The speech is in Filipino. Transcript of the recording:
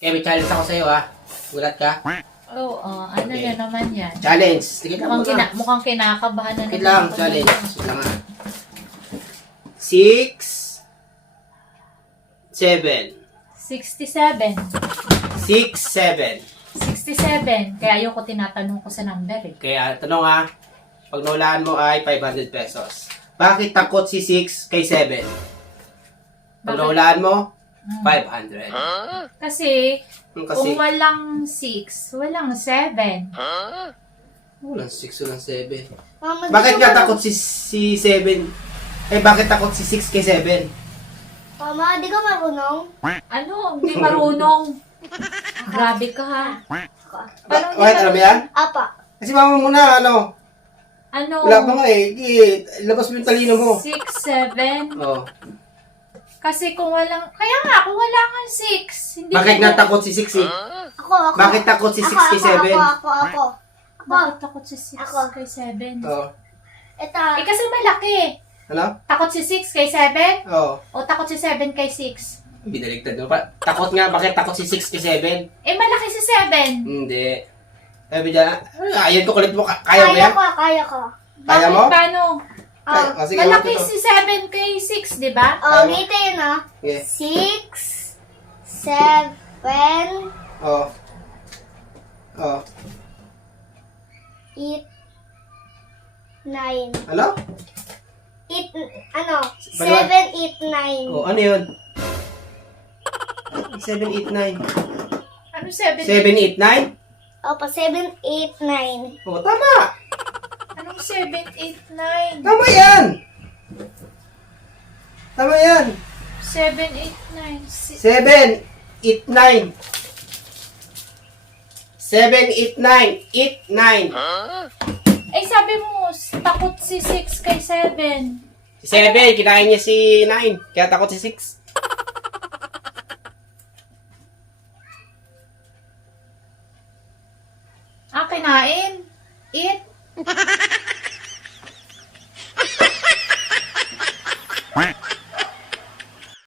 Kaya may challenge ako sa'yo ha. Gulat ka? Oo, ano Okay. yan naman yan? Challenge. Sige lang muna. Mukhang kinakabahan na Sige naman lang, ako challenge. dito. Sige lang ha. 6, 7. 67. 6, 7. 67. Kaya ayoko tinatanong ko sa number eh. Kaya, tanong ha. Pag naulaan mo ay 500 pesos. Bakit takot si 6 kay 7? Pag Bakit? naulaan mo, 500. Kasi, Kasi, kung walang 6, walang 7. walang 6, walang 7. Mama, Bakit di nga ka takot si 7? Eh, bakit takot si 6 kay 7? Mama, di ka marunong? Ano? Hindi marunong. Grabe ka ha. Parang Bakit alam mo yan? Apa. Kasi mama mo na, ano? Ano? Wala pa nga eh. Di, labas mo yung talino mo. 6, 7. Oh. Kasi kung walang, kaya nga, kung wala nga 6, hindi Bakit mo- nga takot si 6 eh? Ako. Bakit takot si 6 kay 7? Ako. Bakit takot si 6 Ako. kay 7? Oh. Ito. Eh kasi malaki. Ano? Takot si 6 kay 7? Oh. O takot si 7 kay 6? Binaligtad mo pa. Takot nga, bakit takot si 6 kay 7? Eh malaki si 7. Hindi. Sabi dyan, ayun ko kulit mo. Kaya mo yan? Kaya ko. Kaya Bakit mo? paano? Kaya- sige, Malaki ito. si 7 kay 6, di ba? Kaya mo? Dito yun ah. Yeah. 6, 7, Oh. Oh. 8, 9. Ano? 8, ano? Baliwan. 7, 8, 9. Oh, ano yun? 7, 8, 9. Ano 7? 7, 8, 9? Opo, 7, 8, 9. Oh, tama! Anong 7, 8, 9? Tama yan! Tama yan! 7, 8, 9. 7, 8, 9. 7, 8, 9. 8, 9. Eh sabi mo, takot si 6 kay 7. Si 7, kinain niya si 9. Kaya takot si 6. Ah, kinain.